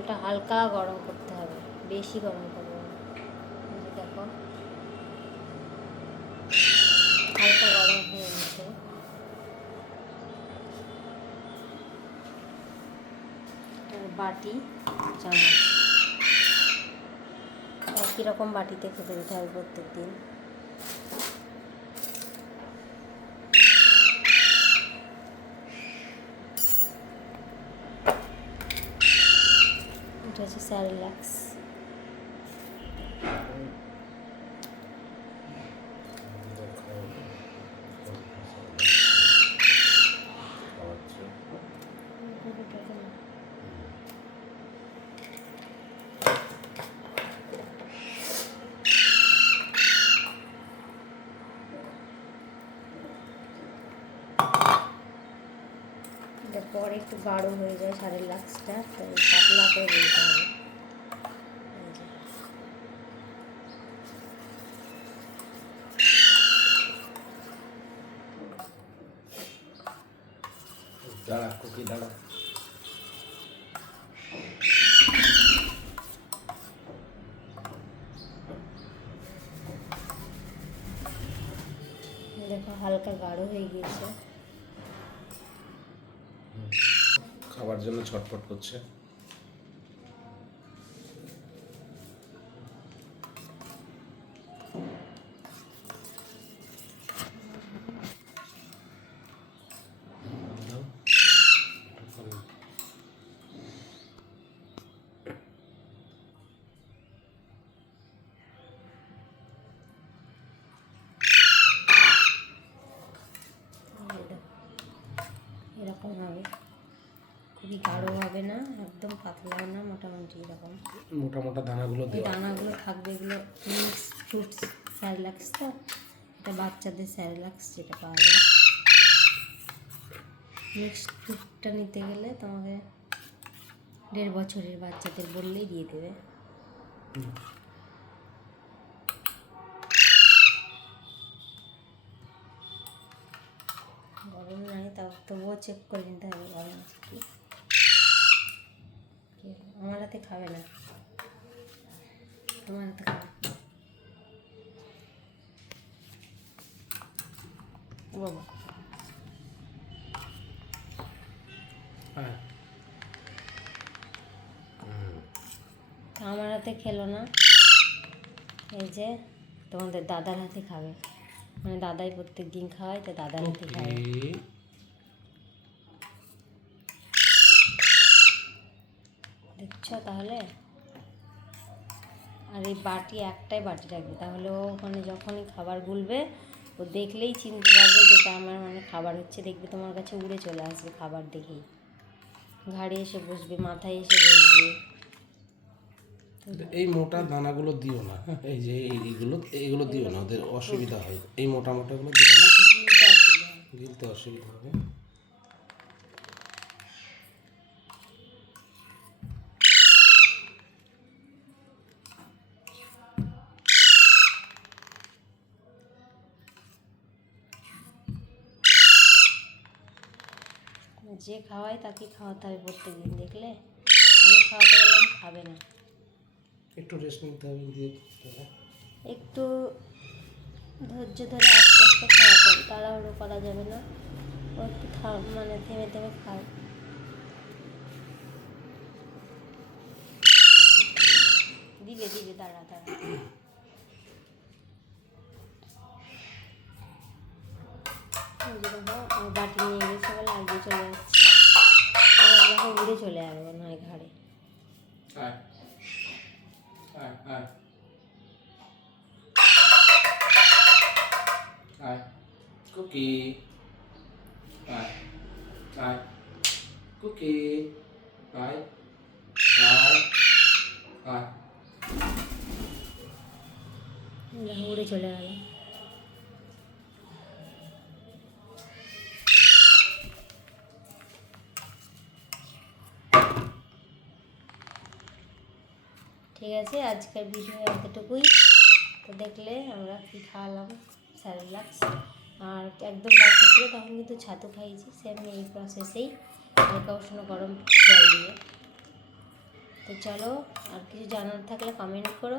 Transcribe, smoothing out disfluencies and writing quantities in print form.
জলটা হালকা গরম করতে হবে, বেশি গরম করবো না। দেখো হালকা গরম হয়ে গেছে। বাটি চামচ একই রকম বাটিতে খেতে দিতে হবে প্রত্যেক দিন। এটা হচ্ছে স্যারিল্যাক্স। পরে একটু গাঢ় হয়ে যায় স্যারিল্যাক্সটা, তো পাতলা করে দিতে হবে। দাঁড়া কুকি দাঁড়া। দেখো হালকা গাঢ় হয়ে গিয়েছে। খাবার জন্য ছটফট করছে। এরকম হবে, খুবই গাঢ় হবে না, একদম পাতলাও না, মোটামুটি এরকম মোটা মোটা দানাগুলো এই দানাগুলো থাকবে। এগুলো মিক্স ফ্রুটস স্যারিল্যাক্স, তো এটা বাচ্চাদের স্যারিল্যাক্স যেটা পাওয়া যায়। মিক্সড ফ্রুটটা নিতে গেলে তোমাকে 1.5 বছরের বাচ্চাদের বললেই দিয়ে দেবে। গরম নাই, তাও তবুও চেক করে নিতে হবে গরম আছে কি। আমার হাতে খাবে না, তোমার হাতে খাবে। বাবা আমার হাতে খেলো না, এই যে তোমাদের দাদার হাতে খাবে, মানে দাদাই প্রত্যেক দিন খাওয়ায়, তো দাদার হাতে খাবে। দেখছো তাহলে? আর এই বাটি একটাই বাটি রাখবে, তাহলে ও মানে যখনই খাবার গুলবে ও দেখলেই চিনতে পারবে যেটা আমার মানে খাবার হচ্ছে। দেখবে তোমার কাছে উড়ে চলে আসবে খাবার দেখেই, ঘাড়ে এসে বসবে, মাথায় এসে বসবে। এই মোটা দানাগুলো দিও না, এই যে এইগুলো দিও না, ওদের অসুবিধা হয়। এই মোটা মোটাগুলো দিও না, গিলতে অসুবিধা হবে। যে খাওয়ায় তাকে খাওয়াতে হবে প্রত্যেক দিন। দেখলে আমি খাওয়াতে গেলাম, খাবে না। একটু রেস্ট নিতে হবে, দিয়ে একটু ধৈর্য ধরে আস্তে আস্তে খাওয়াতে হবে, তাড়াহুড়ো করা যাবে না। ও একটু মানে থেমে থেমে খাও। দিবে দিবে, দাঁড়া দাঁড়া। বাটি নিয়ে গেছে বলে আগে চলে যাচ্ছে, এবার দেখো উড়ে চলে আসবে নয় ঘাড়ে। কুকি কুকি উড়ে চলে গেল। ঠিক আছে, আজকের ভিডিও এতটুকুই। তো দেখলে আমরা কী খাওয়ালাম, স্যারিল্যাক্স। আর একদম বাচ্চা ছিল তখন কিন্তু ছাতু খাইয়েছি, সেম এই প্রসেসেই হালকা উষ্ণ গরম জল দিয়ে। তো চলো, আর কিছু জানার থাকলে কমেন্ট করো।